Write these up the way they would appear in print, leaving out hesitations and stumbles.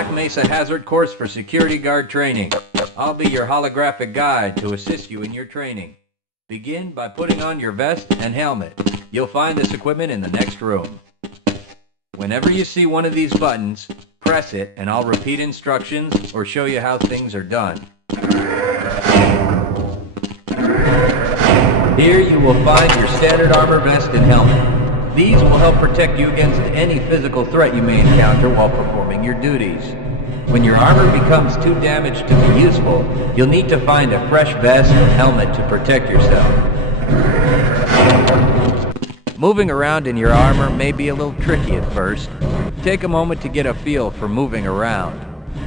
Black Mesa Hazard Course for Security Guard Training. I'll be your holographic guide to assist you in your training. Begin by putting on your vest and helmet. You'll find this equipment in the next room. Whenever you see one of these buttons, press it and I'll repeat instructions or show you how things are done. Here you will find your standard armor vest and helmet. These will help protect you against any physical threat you may encounter while performing your duties. When your armor becomes too damaged to be useful, you'll need to find a fresh vest and helmet to protect yourself. Moving around in your armor may be a little tricky at first. Take a moment to get a feel for moving around.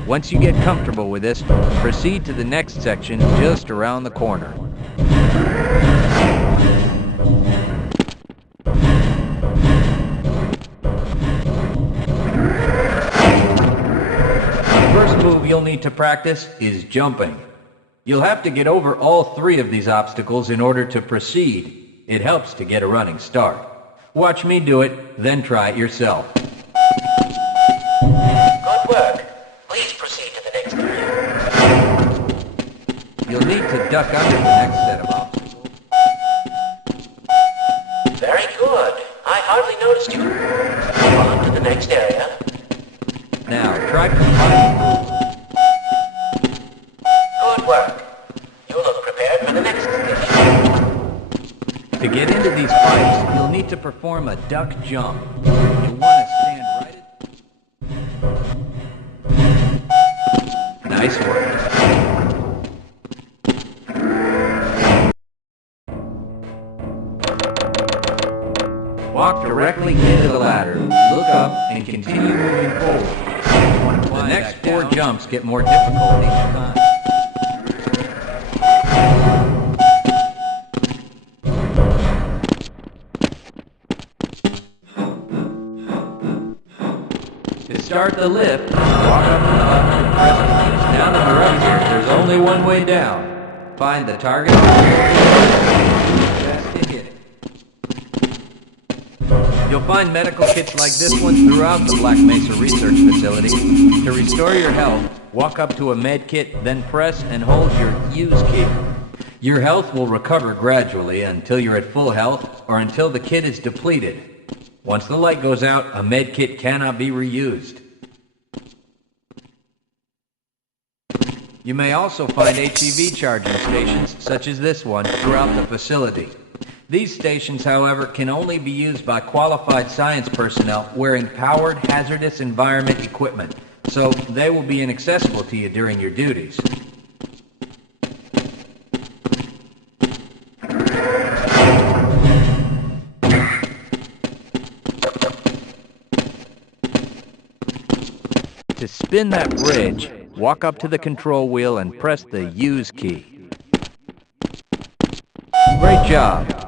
Once you get comfortable with this, proceed to the next section just around the corner. Move you'll need to practice is jumping. You'll have to get over all three of these obstacles in order to proceed. It helps to get a running start. Watch me do it, then try it yourself. Good work. Please proceed to the next area. You'll need to duck under the next set of obstacles. Very good. I hardly noticed you. Move on to the next area. Now, try combining moves. Good work. You look prepared for the next station. To get into these pipes, you'll need to perform a duck jump. You'll want to stand right at... Nice work. Walk directly into the ladder, look up, and continue moving forward. The next 4 jumps get more difficult each time. To start the lift, walk up to the button and press the keys down and right here. There's only one way down. Find the target. Best to hit it. You'll find medical kits like this one throughout the Black Mesa Research Facility. To restore your health, walk up to a med kit, then press and hold your use key. Your health will recover gradually until you're at full health or until the kit is depleted. Once the light goes out, a med kit cannot be reused. You may also find HEV charging stations, such as this one, throughout the facility. These stations, however, can only be used by qualified science personnel wearing powered, hazardous environment equipment, so they will be inaccessible to you during your duties. To spin that bridge, walk up to the control wheel and press the use key. Great job!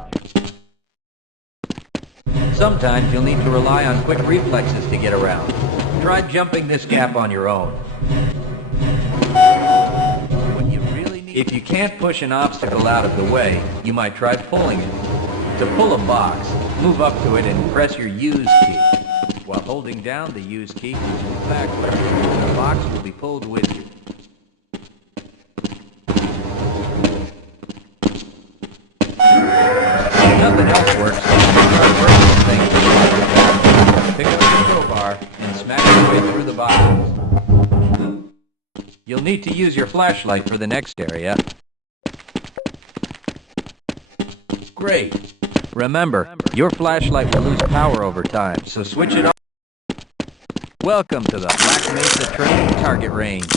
Sometimes you'll need to rely on quick reflexes to get around. Try jumping this gap on your own. If you can't push an obstacle out of the way, you might try pulling it. To pull a box, move up to it and press your use key. While holding down the use key, move backward. The box will be pulled with you. Nothing else works. Pick up your crowbar and smash your way through the box. You'll need to use your flashlight for the next area. Great! Remember, your flashlight will lose power over time, so switch it off. Welcome to the Black Mesa Training Target Range.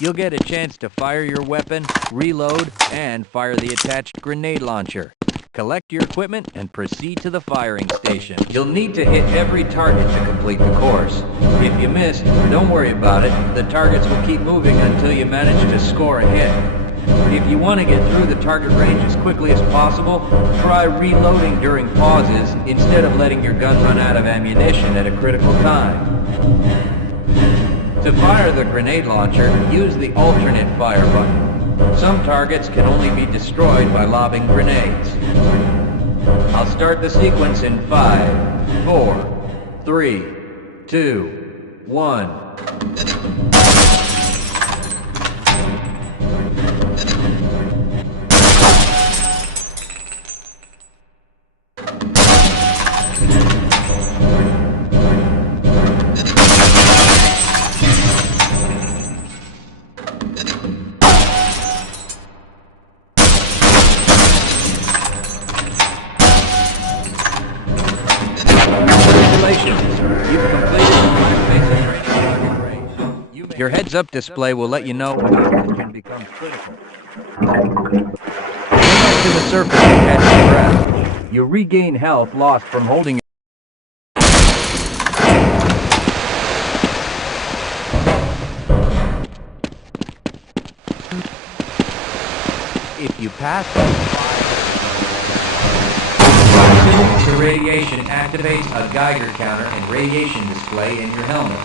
You'll get a chance to fire your weapon, reload, and fire the attached grenade launcher. Collect your equipment and proceed to the firing station. You'll need to hit every target to complete the course. If you miss, don't worry about it. The targets will keep moving until you manage to score a hit. If you want to get through the target range as quickly as possible, try reloading during pauses instead of letting your gun run out of ammunition at a critical time. To fire the grenade launcher, use the alternate fire button. Some targets can only be destroyed by lobbing grenades. I'll start the sequence in 5, 4, 3, 2, 1. Your heads-up display will let you know when the engine becomes critical. Swim up to the surface and catch your breath. You regain health lost from holding it. If you pass the radiation activates a Geiger counter and radiation display in your helmet.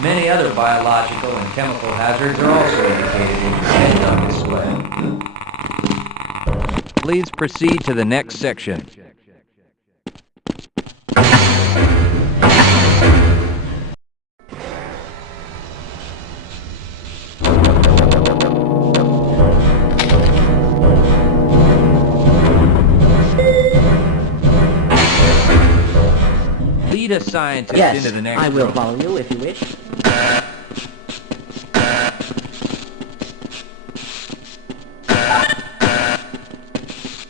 Many other biological and chemical hazards are also indicated in your heads-up display. Please proceed to the next section. Lead a scientist into the next I will room. follow you if you wish.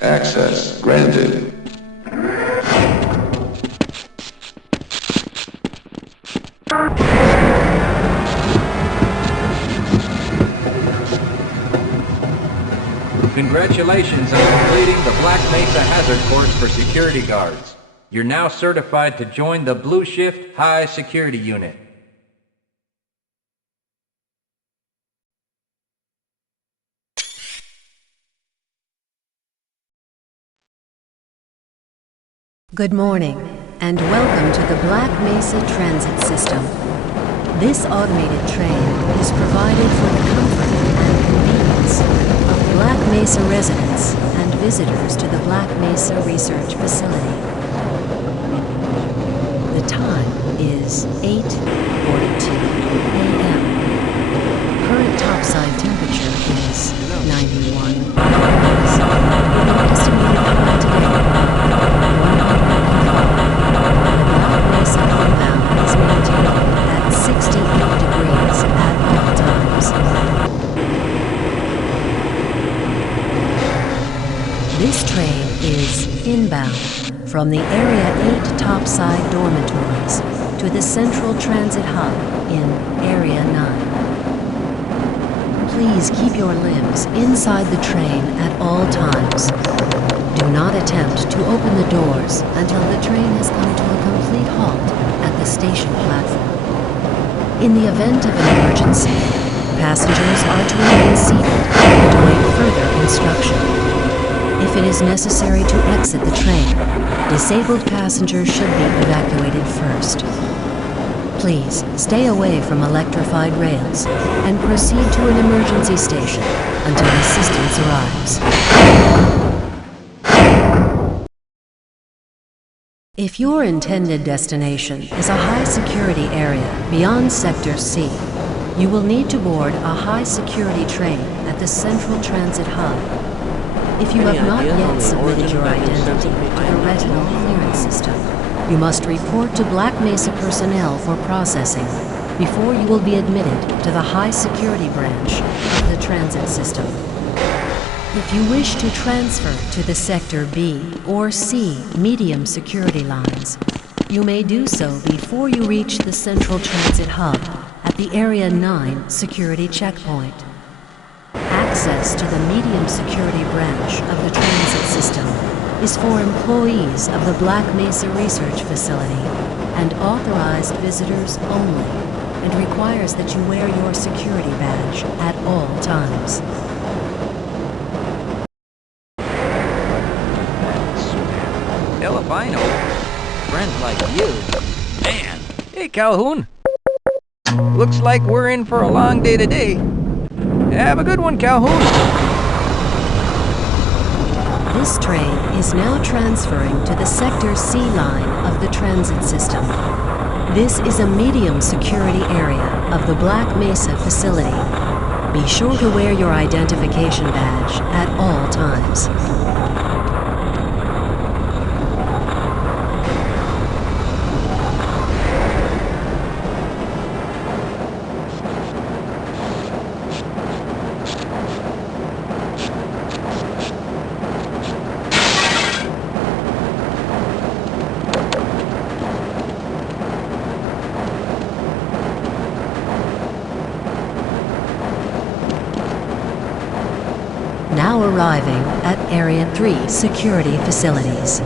Access granted. Congratulations on completing the Black Mesa Hazard Course for security guards. You're now certified to join the Blue Shift High Security Unit. Good morning, and welcome to the Black Mesa Transit System. This automated train is provided for the comfort and convenience of Black Mesa residents and visitors to the Black Mesa Research Facility. The time is 8:42 a.m. Current topside temperature is 91 degrees, with an estimated high today, 105. The Black Mesa compound is maintained at 68 degrees at all times. This train is inbound from the Area 8 topside dormitories to the Central Transit Hub in Area 9. Please keep your limbs inside the train at all times. Do not attempt to open the doors until the train has come to a complete halt at the station platform. In the event of an emergency, passengers are to remain seated and await further instruction. If it is necessary to exit the train, disabled passengers should be evacuated first. Please stay away from electrified rails and proceed to an emergency station until assistance arrives. If your intended destination is a high-security area beyond Sector C, you will need to board a high-security train at the Central Transit Hub. If you have not yet submitted your identity to the retinal clearance system, you must report to Black Mesa personnel for processing before you will be admitted to the high-security branch of the transit system. If you wish to transfer to the Sector B or C medium security lines, you may do so before you reach the Central Transit Hub at the Area 9 security checkpoint. Access to the medium security branch of the transit system is for employees of the Black Mesa Research Facility and authorized visitors only, and requires that you wear your security badge at all times. Albino, friends like you. Man. Hey, Calhoun. Looks like we're in for a long day today. Have a good one, Calhoun. This train is now transferring to the Sector C line of the transit system. This is a medium security area of the Black Mesa facility. Be sure to wear your identification badge at all times. Now arriving at Area 3 security facilities.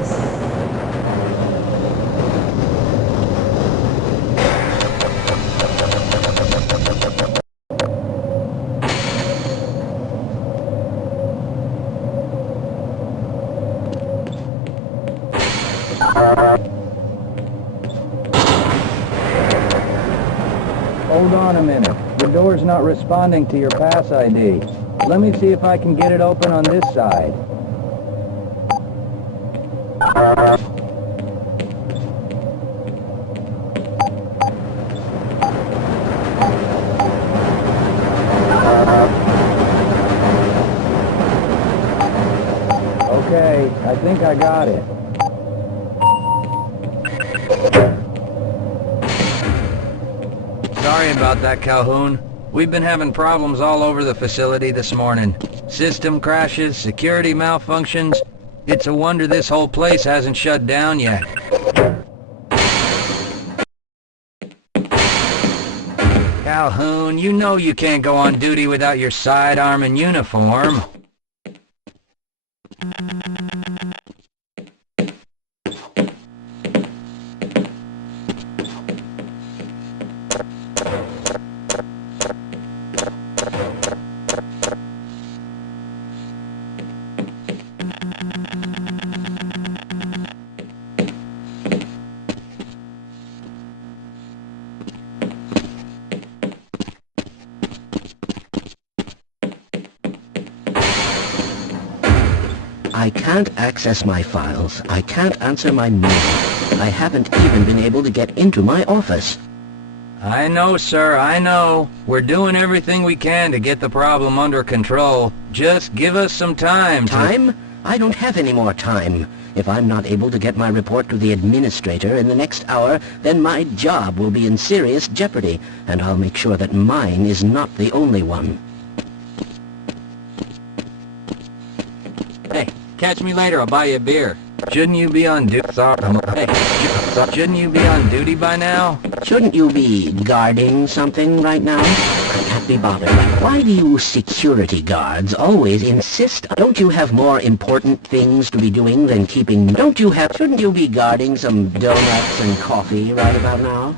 Hold on a minute. The door's not responding to your pass ID. Let me see if I can get it open on this side. Okay, I think I got it. Sorry about that, Calhoun. We've been having problems all over the facility this morning. System crashes, security malfunctions. It's a wonder this whole place hasn't shut down yet. Calhoun, you know you can't go on duty without your sidearm and uniform. I can't access my files. I can't answer my mail. I haven't even been able to get into my office. I know, sir, I know. We're doing everything we can to get the problem under control. Just give us some time to... Time? I don't have any more time. If I'm not able to get my report to the administrator in the next hour, then my job will be in serious jeopardy, and I'll make sure that mine is not the only one. Hey, catch me later, I'll buy you a beer. Shouldn't you be on duty? Hey, shouldn't you be on duty by now? Shouldn't you be guarding something right now? I can't be bothered. Why do you security guards always insist? Don't you have more important things to be doing than keeping... Shouldn't you be guarding some donuts and coffee right about now?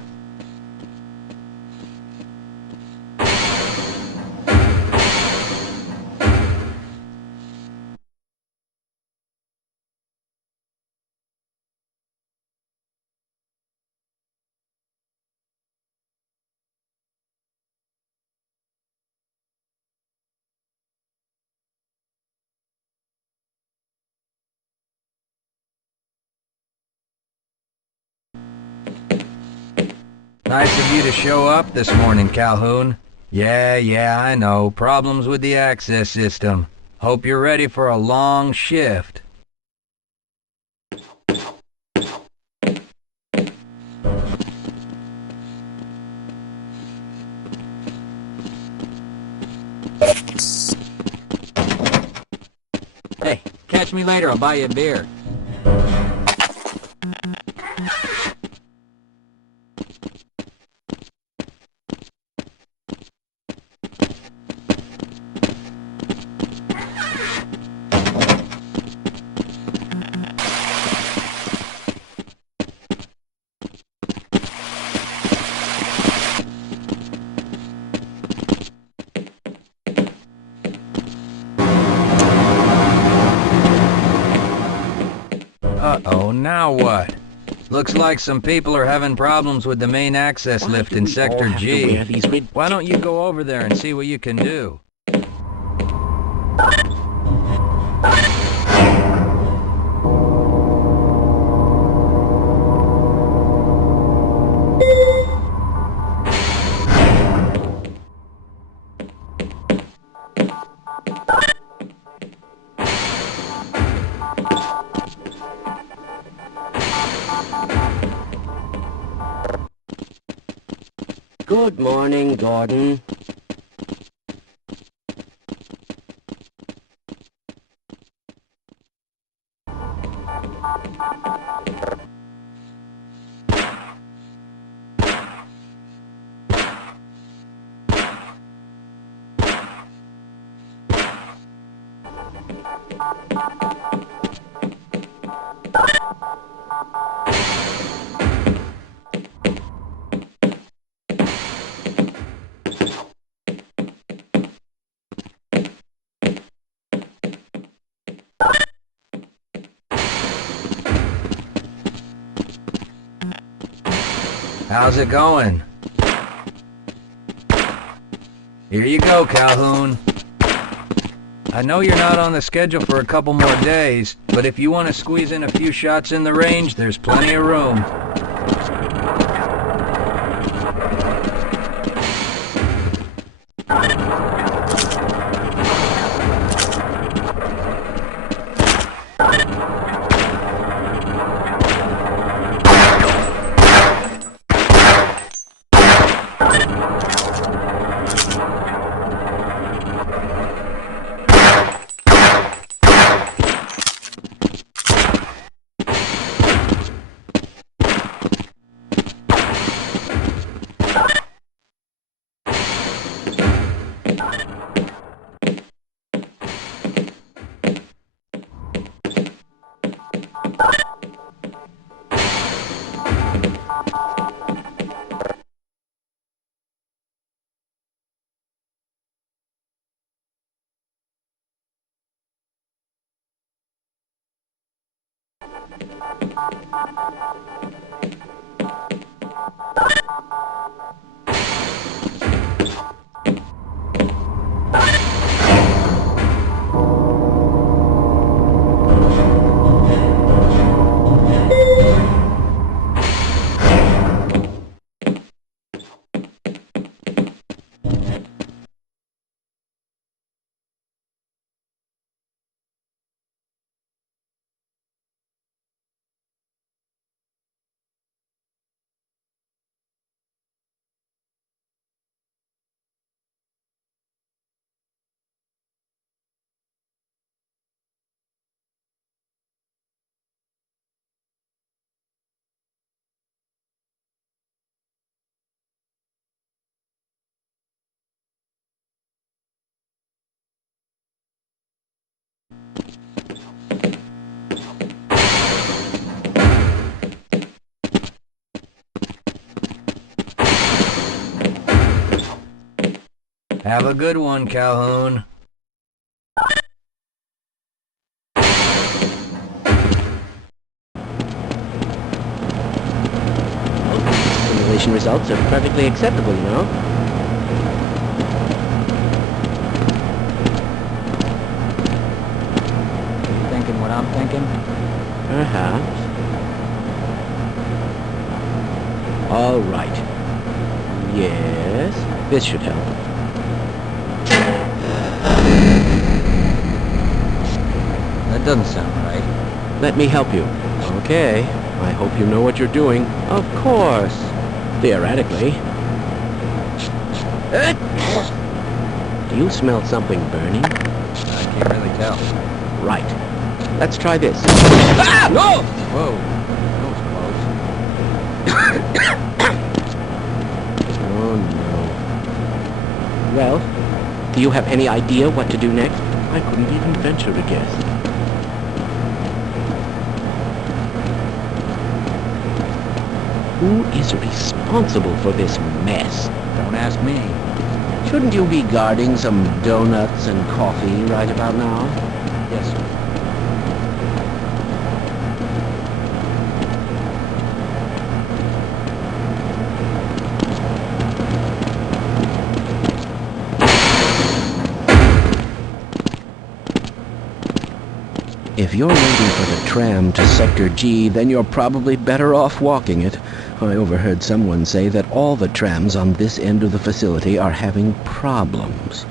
Nice of you to show up this morning, Calhoun. Yeah, I know. Problems with the access system. Hope you're ready for a long shift. Hey, catch me later, I'll buy you a beer. Uh-oh, now what? Looks like some people are having problems with the main access lift in Sector G. Why don't you go over there and see what you can do? Good morning, Gordon. How's it going? Here you go, Calhoun. I know you're not on the schedule for a couple more days, but if you want to squeeze in a few shots in the range, there's plenty of room. Have a good one, Calhoun. Simulation results are perfectly acceptable, you know. You thinking what I'm thinking? Perhaps. All right. Yes, this should help. That doesn't sound right. Let me help you. Okay. I hope you know what you're doing. Of course. Theoretically. Do you smell something burning? I can't really tell. Right. Let's try this. Ah! No! Whoa. That was close. Oh, no. Well, do you have any idea what to do next? I couldn't even venture to guess. Who is responsible for this mess? Don't ask me. Shouldn't you be guarding some donuts and coffee right about now? Yes, sir. If you're waiting for the tram to Sector G, then you're probably better off walking it. I overheard someone say that all the trams on this end of the facility are having problems.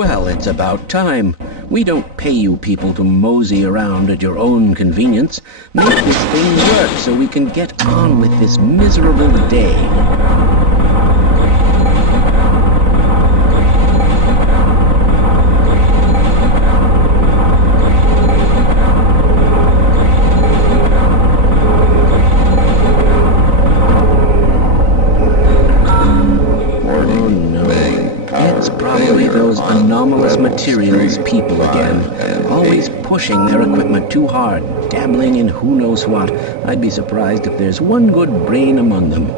Well, it's about time. We don't pay you people to mosey around at your own convenience. Make this thing work so we can get on with this miserable day. Anomalous materials people again, always pushing their equipment too hard, dabbling in who knows what. I'd be surprised if there's one good brain among them.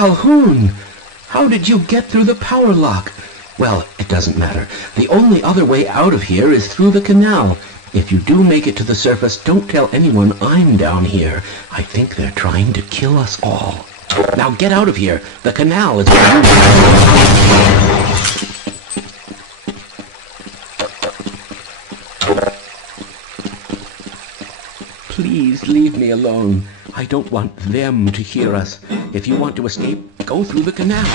Calhoun! How did you get through the power lock? Well, it doesn't matter. The only other way out of here is through the canal. If you do make it to the surface, don't tell anyone I'm down here. I think they're trying to kill us all. Now get out of here. The canal is where you... Please leave me alone. I don't want them to hear us. If you want to escape, go through the canal.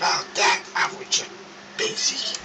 about that, average basic.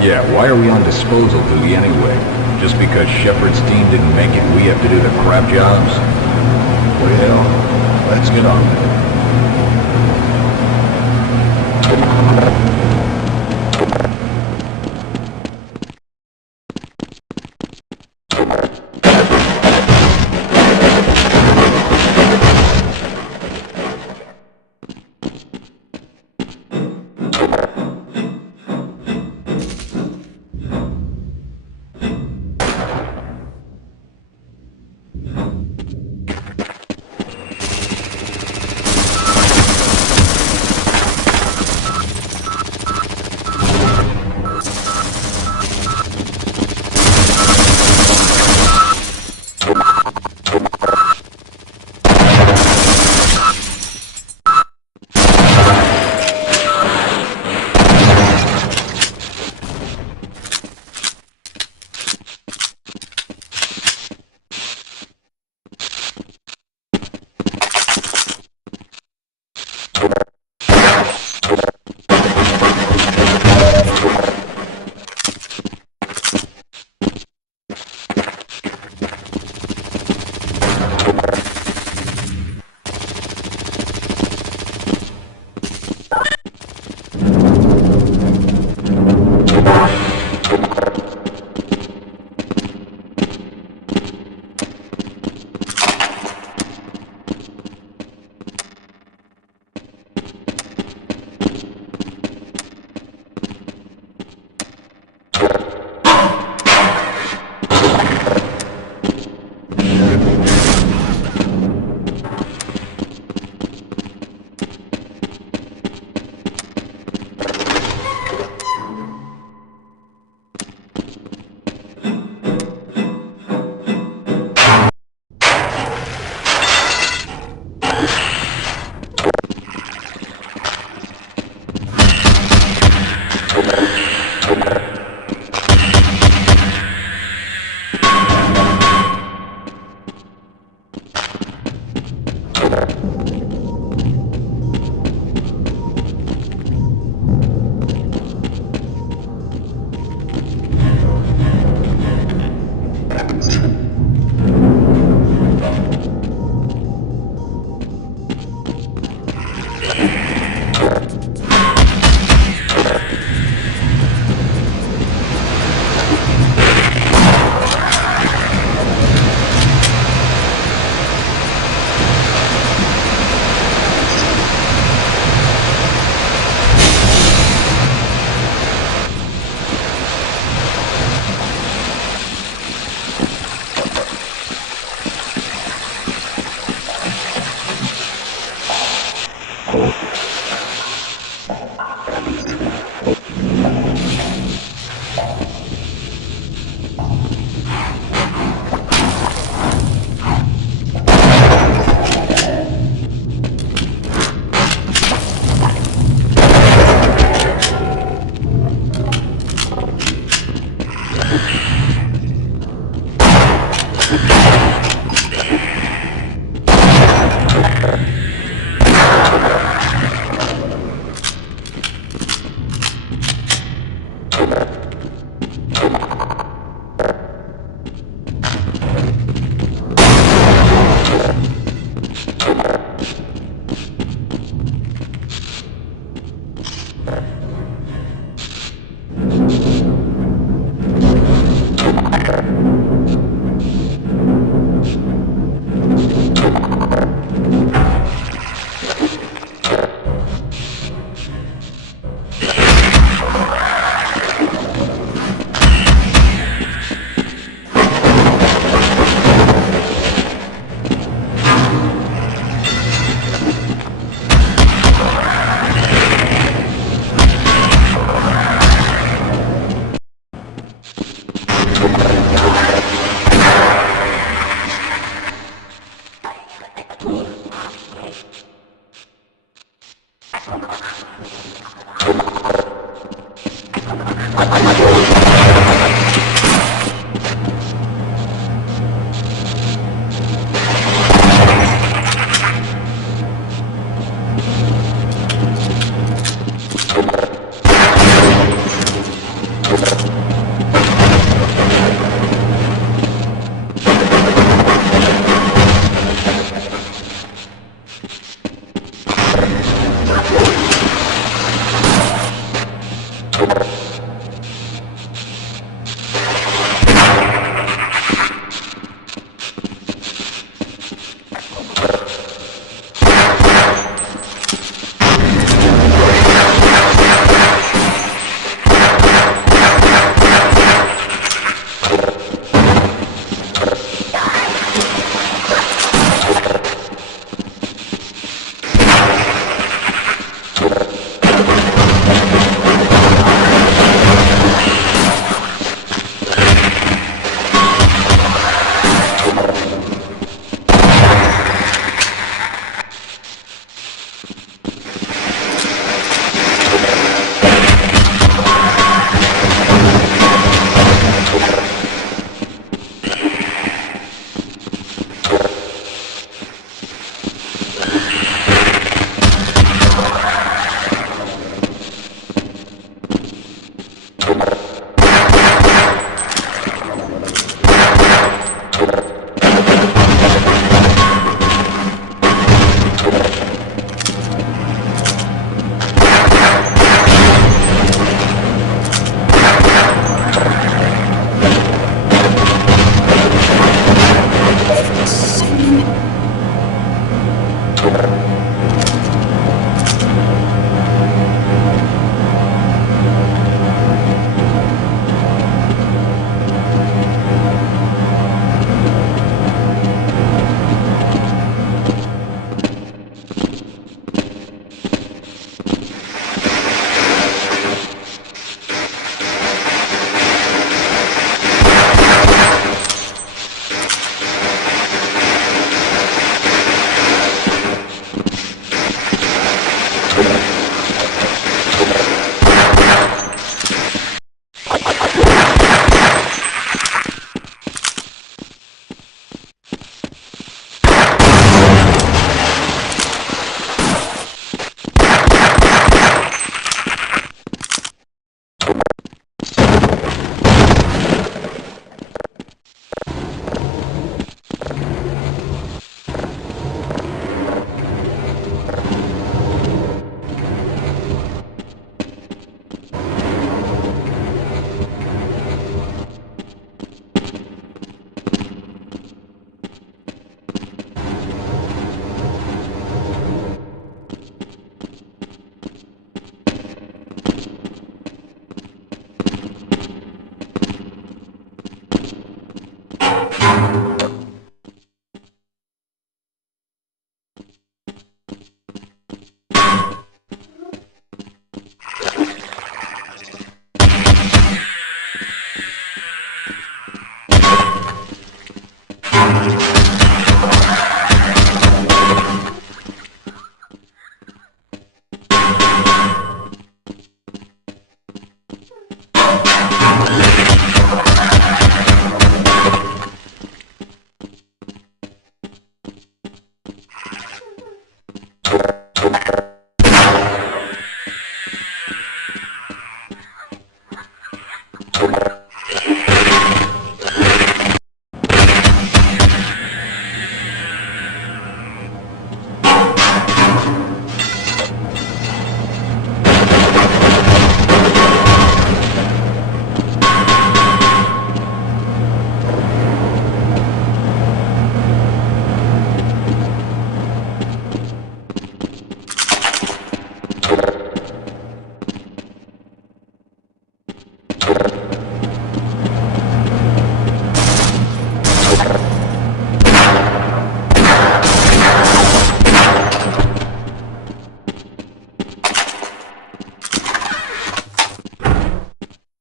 Yeah, why are we on disposal duty anyway? Just because Shepard's team didn't make it, we have to do the crap jobs? Well, let's get on with it.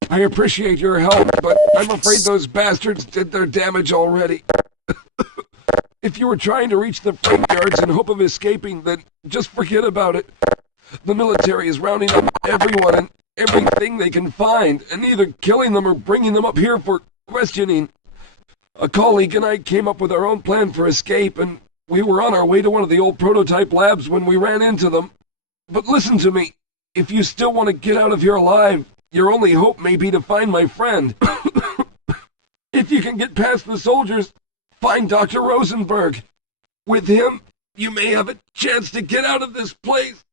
I appreciate your help, but I'm afraid those bastards did their damage already. If you were trying to reach the freight yards in hope of escaping, then just forget about it. The military is rounding up everyone and everything they can find, and either killing them or bringing them up here for questioning. A colleague and I came up with our own plan for escape, and we were on our way to one of the old prototype labs when we ran into them. But listen to me. If you still want to get out of here alive, your only hope may be to find my friend. If you can get past the soldiers, find Dr. Rosenberg. With him, you may have a chance to get out of this place.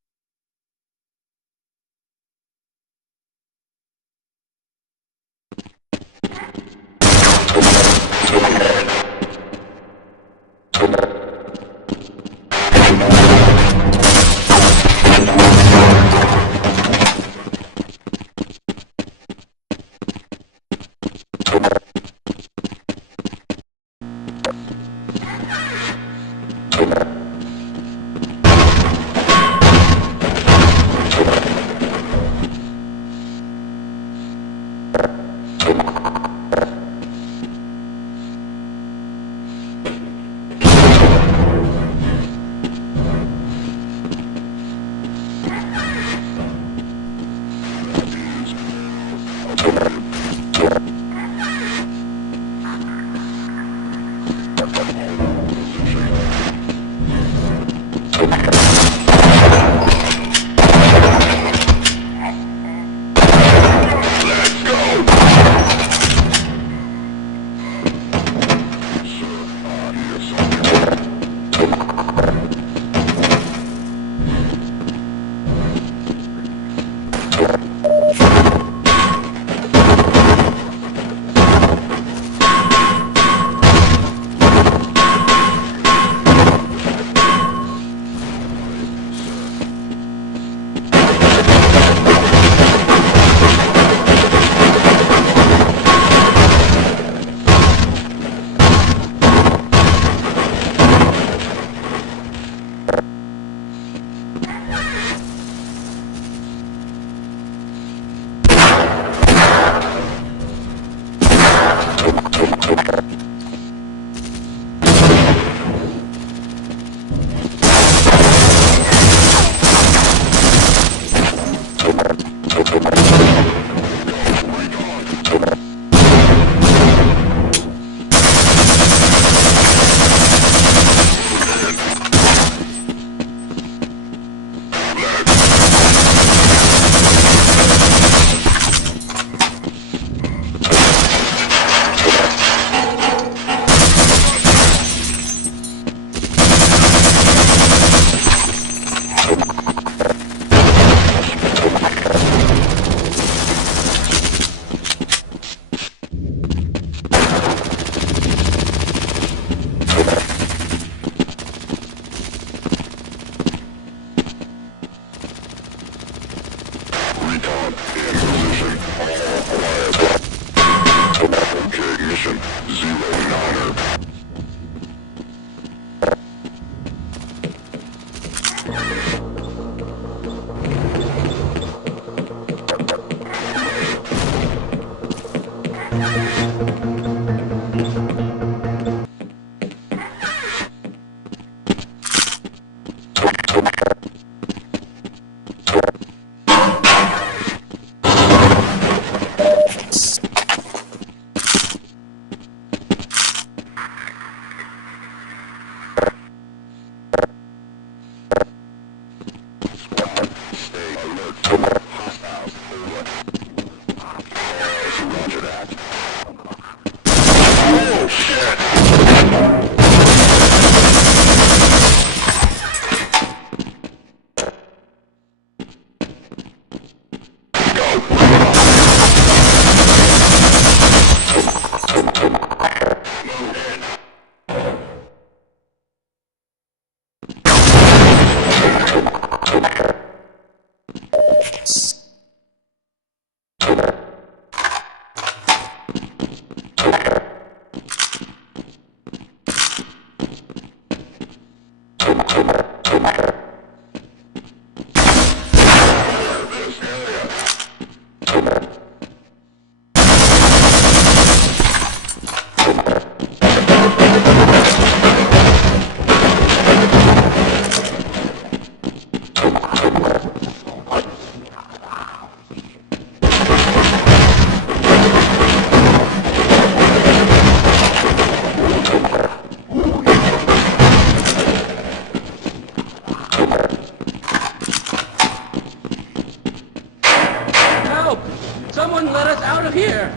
Someone let us out of here!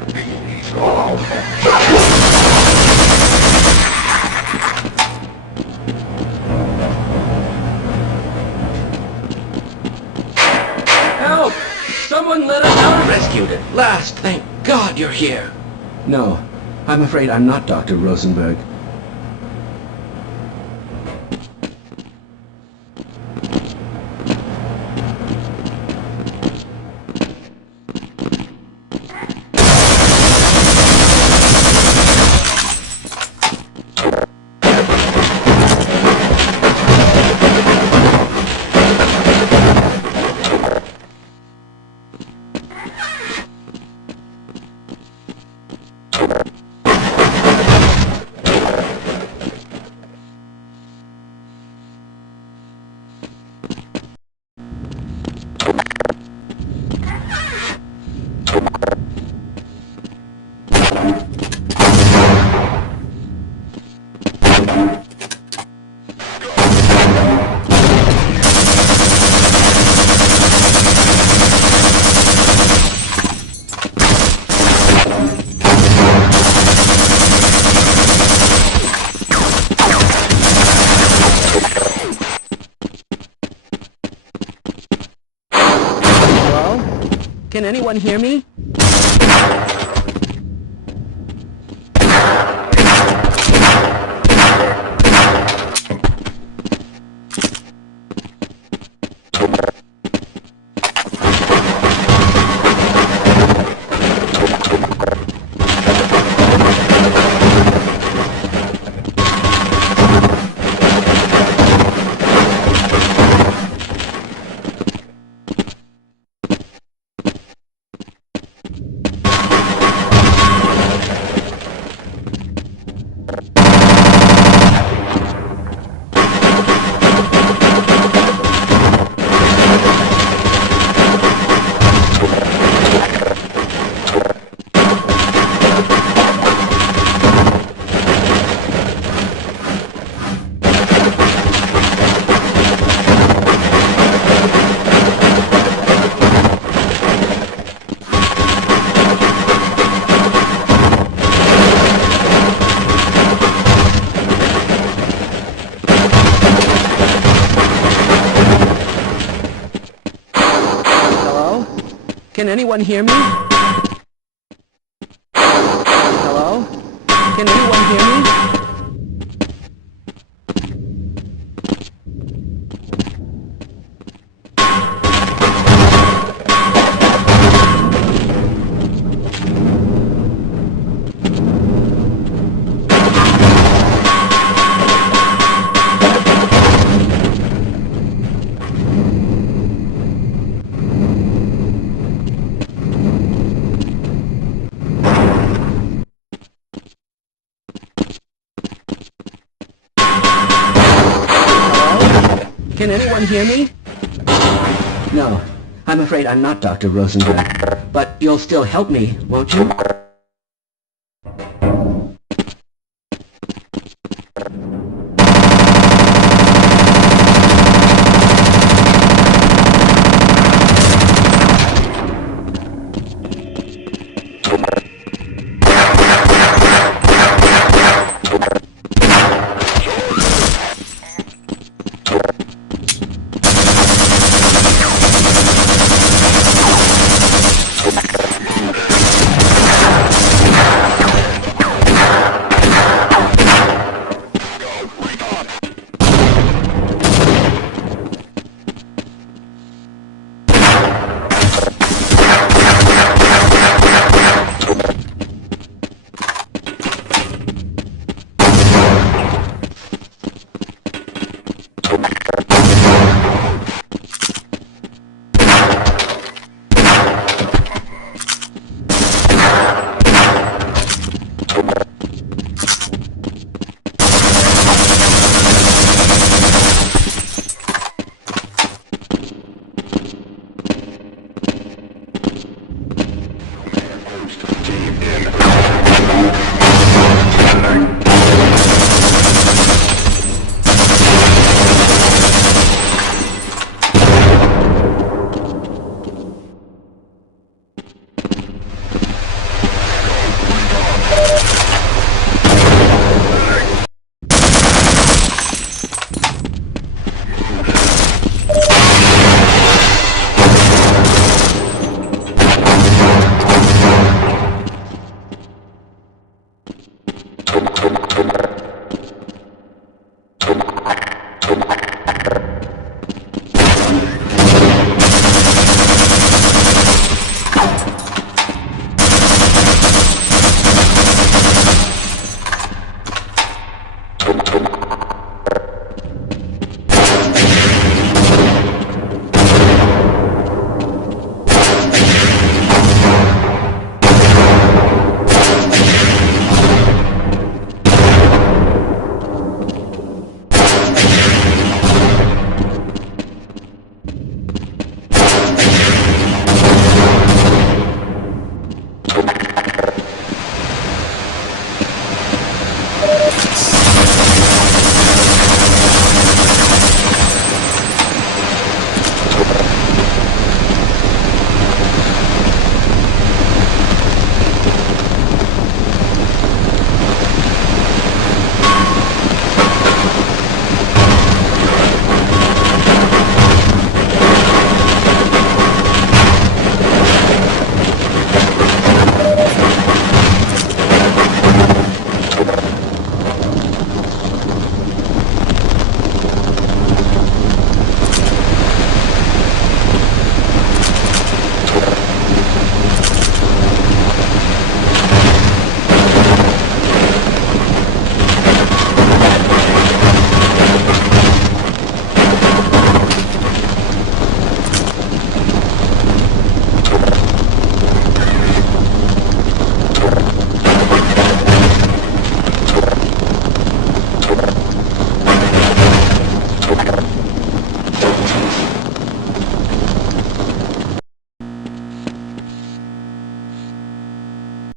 Help! Someone let us out! Rescued at last. Thank God you're here. No, I'm afraid I'm not Dr. Rosenberg. Can anyone hear me? Can anyone hear me? Hello? Can anyone hear me? Can anyone hear me? No, I'm afraid I'm not Dr. Rosenberg. But you'll still help me, won't you?